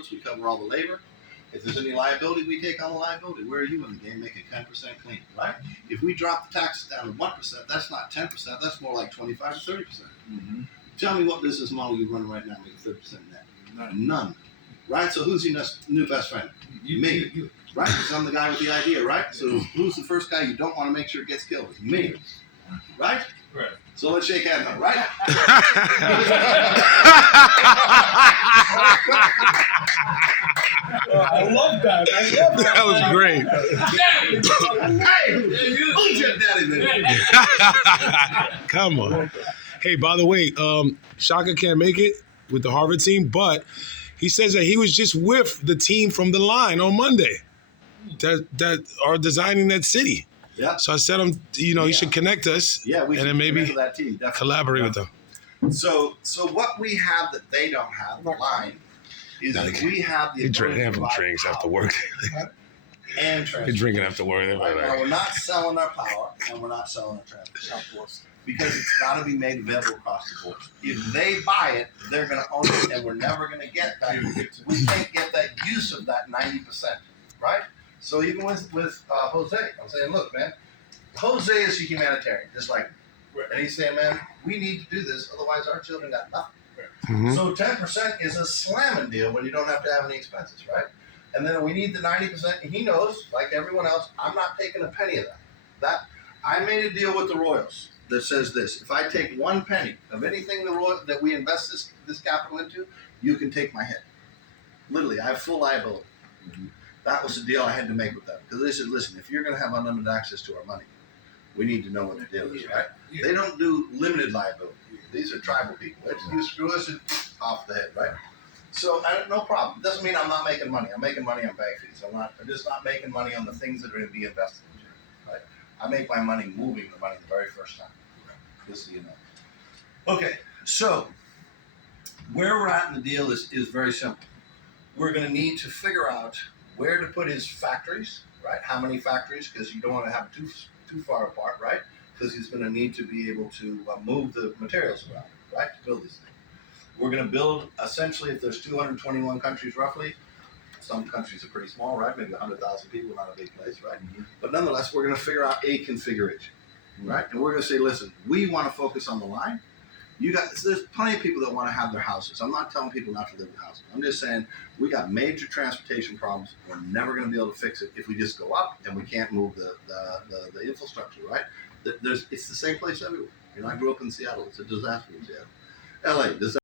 materials, we cover all the labor. If there's any liability, we take on the liability. Where are you in the game making 10% clean, right? If we drop the taxes down to 1%, that's not 10%, that's more like 25 to 30%. Mm-hmm. Tell me what business model you run right now making 30% net? None. Right? So who's your new best friend? Me. You. Right? Because I'm the guy with the idea, right? So who's the first guy you don't want to make sure it gets killed? It's me. Right? Right. So let's shake hands now, right? I love that. That was great. Come on. Hey, by the way, Shaka can't make it with the Harvard team, but he says that he was just with the team from the line on Monday that are designing that city. Yeah. So I said, he should connect us. Yeah, we should and then maybe that team, definitely. Collaborate with them. So what we have that they don't have, the line, is we have the ability to provide drinks after work. And They're transport. drinking after work. Right now, we're not selling our power and we're not selling our transport because it's got to be made available across the board. If they buy it, they're going to own it, and we're never going to get that. We can't get that use of that 90%, right? So even with Jose, I'm saying, look, man, Jose is a humanitarian, just like me. And he's saying, man, we need to do this, otherwise our children got nothing. Mm-hmm. So 10% is a slamming deal when you don't have to have any expenses, right? And then we need the 90%. And he knows, like everyone else, I'm not taking a penny of that. I made a deal with the Royals that says this: if I take 1 penny of anything that we invest this capital into, you can take my hit. Literally, I have full liability. Mm-hmm. That was the deal I had to make with them, because they said, listen, if you're going to have unlimited access to our money, we need to know what the deal is, right? Yeah. They don't do limited liability. These are tribal people. You screw us off the head, right? So no problem. It doesn't mean I'm not making money. I'm making money on bank fees. I'm just not making money on the things that are going to be invested into, right? I make my money moving the money the very first time. Just so you know. Okay, so where we're at in the deal is very simple. We're going to need to figure out where to put his factories, right? How many factories? Because you don't want to have too far apart, right? Because he's going to need to be able to move the materials around, right, to build these things. We're going to build, essentially, if there's 221 countries roughly, some countries are pretty small, right? Maybe 100,000 people, not a big place, right? Mm-hmm. But nonetheless, we're going to figure out a configuration, right? And we're going to say, listen, we want to focus on the line. There's plenty of people that want to have their houses. I'm not telling people not to live in houses. I'm just saying we got major transportation problems. We're never going to be able to fix it if we just go up and we can't move the infrastructure, right? It's the same place everywhere. I grew up in Seattle. It's a disaster in Seattle. LA, disaster.